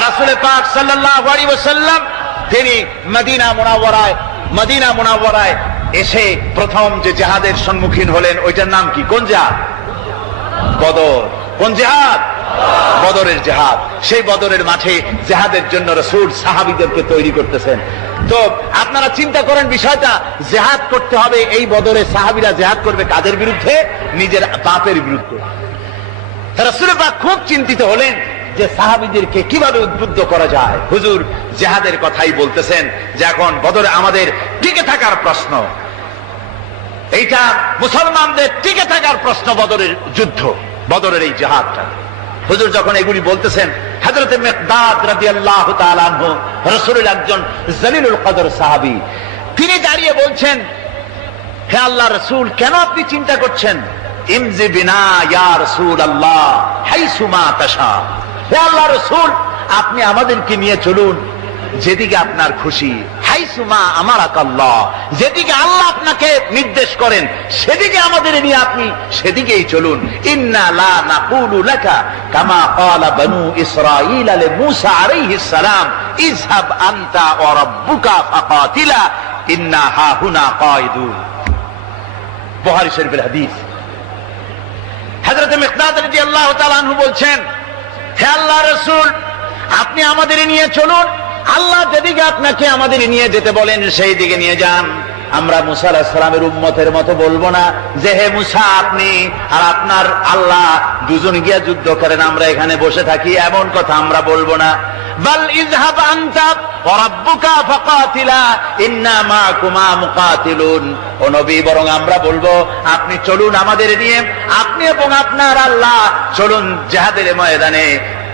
রাসুল পাক সাল্লাল্লাহু আলাইহি ওয়াসাল্লাম, তিনি মদিনা মুনাওয়ারায় মদিনা মুনাওয়ারায় এসে প্রথম যে জেহাদের সম্মুখীন হলেন, ওইটার নাম কি? কোন জেহাদ? বদর। কোন জেহাদ? বদরের জেহাদ। সেই বদরের মাঠে জেহাদের জন্য রসুল সাহাবিদেরকে তৈরি করতেছেন। তো আপনারা চিন্তা করেন বিষয়টা, জেহাদ করতে হবে এই বদরে সাহাবিরা জেহাদ করবে কাদের বিরুদ্ধে? নিজের বাপের বিরুদ্ধে। রসুল পাক খুব চিন্তিত হলেন যে সাহাবিদেরকে কীভাবে উদ্বুদ্ধ করা যায়? হুজুর জেহাদের কথাই বলতেছেন যে এখন বদরে আমাদের টিকে থাকার প্রশ্ন। এইটা মুসলমানদের টিকে থাকার প্রশ্ন বদরের যুদ্ধ, বদরের এই জেহাদটা। হুজুর যখন এগুলি বলতেছেন হজরত মেকদাদ রাজি আল্লাহ রসুলের একজন জলিলুল কদর সাহাবি, তিনি দাঁড়িয়ে বলছেন, হে আল্লাহ রসুল, কেন আপনি চিন্তা করছেন? ইমজি বিনা ইয়া রসুল আল্লাহ হাই সুমা তাশা। হে আল্লাহ রসুল, আপনি আমাদেরকে নিয়ে চলুন। যেদিকে আপনার খুশি। হাই সুমা আমার আকাল্লাহ যেদিকে আল্লাহ আপনাকে নির্দেশ করেন, সেদিকে আমাদের নিয়ে আপনি সেদিকেই চলুন। কামা বনু মূসা ইন্না শরীফের হাদিস। বলছেন হে আল্লাহ রসুল, আপনি আমাদের নিয়ে চলুন। আল্লাহ যেদিকে আপনাকে আমাদের নিয়ে যেতে বলেন, সেই দিকে নিয়ে যান। আমরা মুসা আলাহিসামের উম্মতের মতো বলব না যে, হে মুসা, আপনি আর আপনার আল্লাহ দুজন গিয়া যুদ্ধ করেন, আমরা এখানে বসে থাকি। এমন কথা আমরা বলব না। বাল ইজহাব আনতা বরং আমরা বলব আপনি চলুন আমাদের নিয়ে আপনি এবং আপনার আল্লাহ চলুন জেহাদের ময়দানে।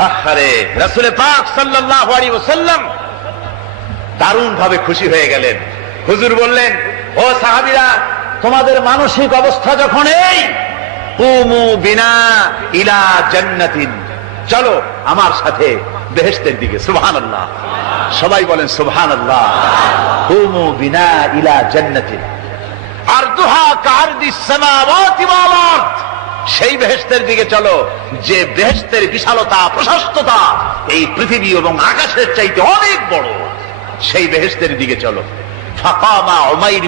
আহারে, রাসুলে পাক সাল্লাল্লাহু আলাইহি ওয়াসাল্লাম দারুণ ভাবে খুশি হয়ে গেলেন। হুজুর বললেন, ও সাহাবীরা, তোমাদের মানসিক অবস্থা যখন এই, কুমু বিনা ইলা জান্নাতিন। চলো আমার সাথে বেহেস্তের দিকে, সুবহানাল্লাহ। সবাই বলেন, সুবহানাল্লাহ। কুমু বিনা ইলা জান্নাতিন। আরদুহা কারদিস সামাওয়াতি ওয়াল আরদ। সেই বেহেস্তের দিকে চলো, যে বেহেস্তের বিশালতা, প্রশস্ততা এই পৃথিবী এবং আকাশের চাইতে অনেক বড়। সেই বেহেস্তের দিকে চলো।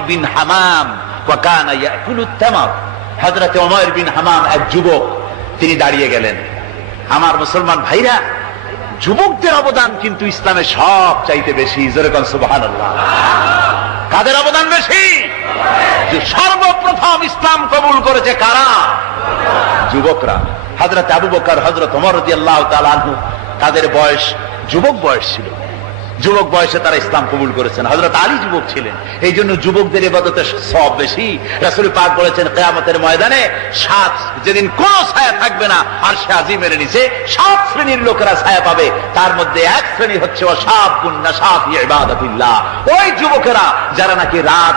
বিন হামাম বিন হামাম এক যুবক, তিনি দাঁড়িয়ে গেলেন। আমার মুসলমান ভাইরা, যুবকদের অবদান কিন্তু ইসলামে সব চাইতে বেশি। সুবহানাল্লাহ। কাদের অবদান বেশি? যে সর্বপ্রথম ইসলাম কবুল করেছে কারা? যুবকরা। হজরত আবু বকর হজরত অমর আল্লাহ তাদের বয়স, যুবক বয়স ছিল। যুবক বয়সে তারা ইসলাম কবুল করেছেন। হজরত আলী যুবক ছিলেন। এই জন্য যুবকদের এবাদতে সব বেশি। রাসুল পাক বলেছেন, কেয়ামতের ময়দানে সাত, যেদিন কোন ছায়া থাকবে না, আর সে আজিমের নিচে সাত শ্রেণির লোকেরা ছায়া পাবে। তার মধ্যে এক শ্রেণি হচ্ছে অসাব গুন্না সাফ ইবাদতিল্লাহ। ওই যুবকেরা, যারা নাকি রাত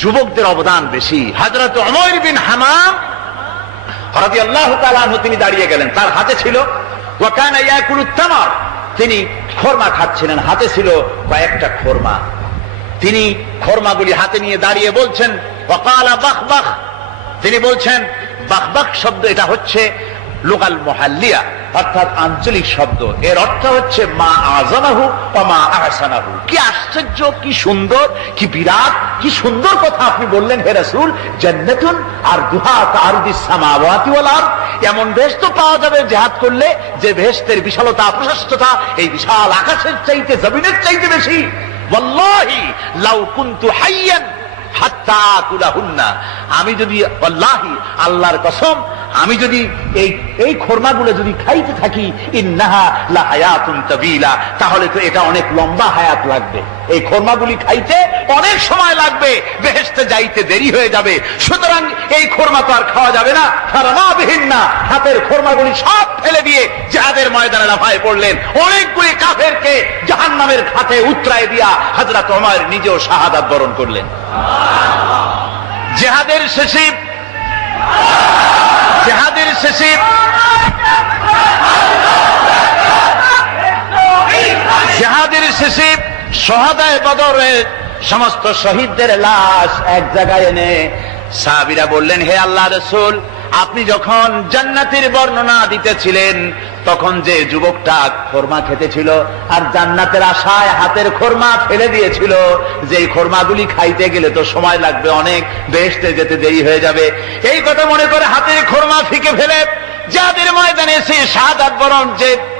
যুবকদের অবদান বেশি। হাজরত অমর বিন হামাম হরদি আল্লাহ তিনি দাঁড়িয়ে গেলেন। তার হাতে ছিল তিনি খোরমা খাচ্ছিলেন। হাতে ছিল কয়েকটা খোরমা। তিনি খোরমাগুলি হাতে নিয়ে দাঁড়িয়ে বলছেন তিনি বলছেন বাখ শব্দ, এটা হচ্ছে লোকাল মহাল্লিয়া। অর্থাৎ আঞ্চলিক শব্দ। এর অর্থ হচ্ছে মা আজানাহু ও মা আহসানাহু। কি আশ্চর্য, কি সুন্দর, কি বিরাট, কি সুন্দর কথা আপনি বললেন হে রাসূল। জান্নাতুন আর দুহা তারদিস সামাওয়াতি ওয়াল আরদ। এমন বেশ তো পাওয়া যাবে জেহাদ করলে যে বেহেশতের বিশালতা, প্রশস্ততা এই বিশাল আকাশের চাইতে, জমিনের চাইতে বেশি। ওয়াল্লাহি লাউ কুনতু হাইয়ান হাত্তা কুলাহুন্না আমি যদি আল্লাহি আল্লাহর কসম আমি যদি এই এই খোরমাগুলো যদি খাইতে থাকি, ইন্নাহা লা হায়াতুন তাবিলা, তাহলে তো এটা অনেক লম্বা হায়াত লাগবে। এই খোরমাগুলি খাইতে অনেক সময় লাগবে, বেহেশতে যাইতে দেরি হয়ে যাবে। সুতরাং এই খোরমা তো আর খাওয়া যাবে না। ফারামা বিহীন না হাতের খোরমাগুলি সব ফেলে দিয়ে যাদের ময়দানে লাফায় পড়লেন। অনেকগুলি কাফেরকে জাহান্নামের খাতে উতরায় দিয়া হাজরাত ওমর নিজেও শাহাদাত বরণ করলেন। জেহাদের শেষে শেষে জেহাদের শেষে সহাদায় বদরের সমস্ত শহীদদের লাশ এক জায়গায় এনে সাহাবিরা বললেন, হে আল্লাহ রসুল আপনি যখন জান্নাতের বর্ণনা দিতেছিলেন, তখন যে যুবকটা খোরমা খেতেছিল আর জান্নাতের আশায় হাতের খোরমা ফেলে দিয়েছিল যে খোরমাগুলি খাইতে গেলে তো সময় লাগবে অনেক বেহেস্তে যেতে দেরি হয়ে যাবে। এই কথা মনে করে হাতের খোরমা ফিকে ফেলে, যাদের ময়দানে সে সাদ বরণ যে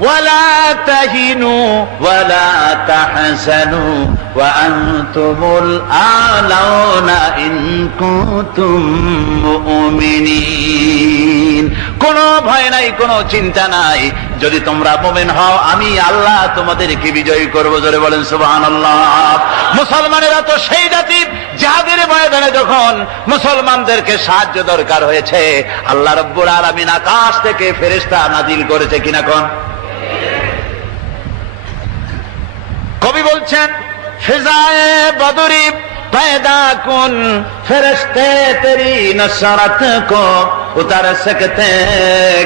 ولا تهنوا ولا تحزنوا وأنتم الأعلون إن كنتم مؤمنين কোনো ভয় নাই কোনো চিন্তা নাই যদি তোমরা মোমেন হও আমি আল্লাহ তোমাদেরকে বিজয়ী করবো জোরে বলেন সুবাহান মুসলমানেরা তো সেই জাতি যাদের ময়দানে যখন মুসলমানদেরকে সাহায্য দরকার হয়েছে আল্লাহ রব্বুর আলমিন আকাশ থেকে ফেরেস্তা নাজিল করেছে কিনা কোন কবি বলছেন ফিজায় বদরি پیدا کن فرشتے تیری نصرت کو اتر سکتے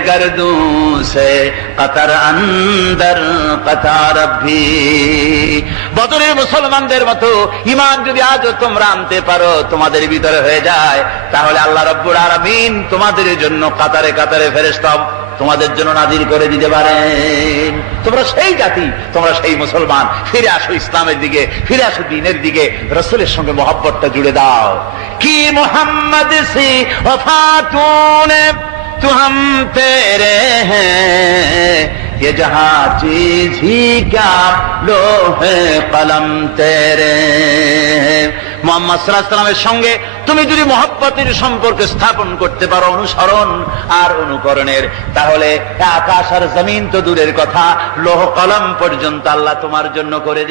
گردوں سے قطر اندر قطار بھی বদরের মুসলমানদের মতো ইমান যদি আজও তোমরা আনতে পারো, তোমাদের ভিতরে হয়ে যায়। তাহলে আল্লাহ রব্বুর আরামিন তোমাদের জন্য কাতারে কাতারে ফেরেস্তব তোমাদের জন্য নাজির করে দিতে পারেন। তোমরা সেই জাতি, তোমরা সেই মুসলমান। ফিরে আসো ইসলামের দিকে, ফিরে আসো দিনের দিকে। রসুলের সঙ্গে মহব্বতটা জুড়ে দাও। কি মোহাম্মদ সি তুম তেরে হ্যাঁ। ये जहां चीज ही क्या लो है कलम तेरे মোহাম্মদ সাল্লামের সঙ্গে তুমি যদি মহব্বতের সম্পর্ক স্থাপন করতে পারো অনুসরণ আর অনুকরণের তাহলে আকাশ আর জমিন তো দূরের কথা লোহ কলম পর্যন্ত আল্লাহ তোমার জন্য করে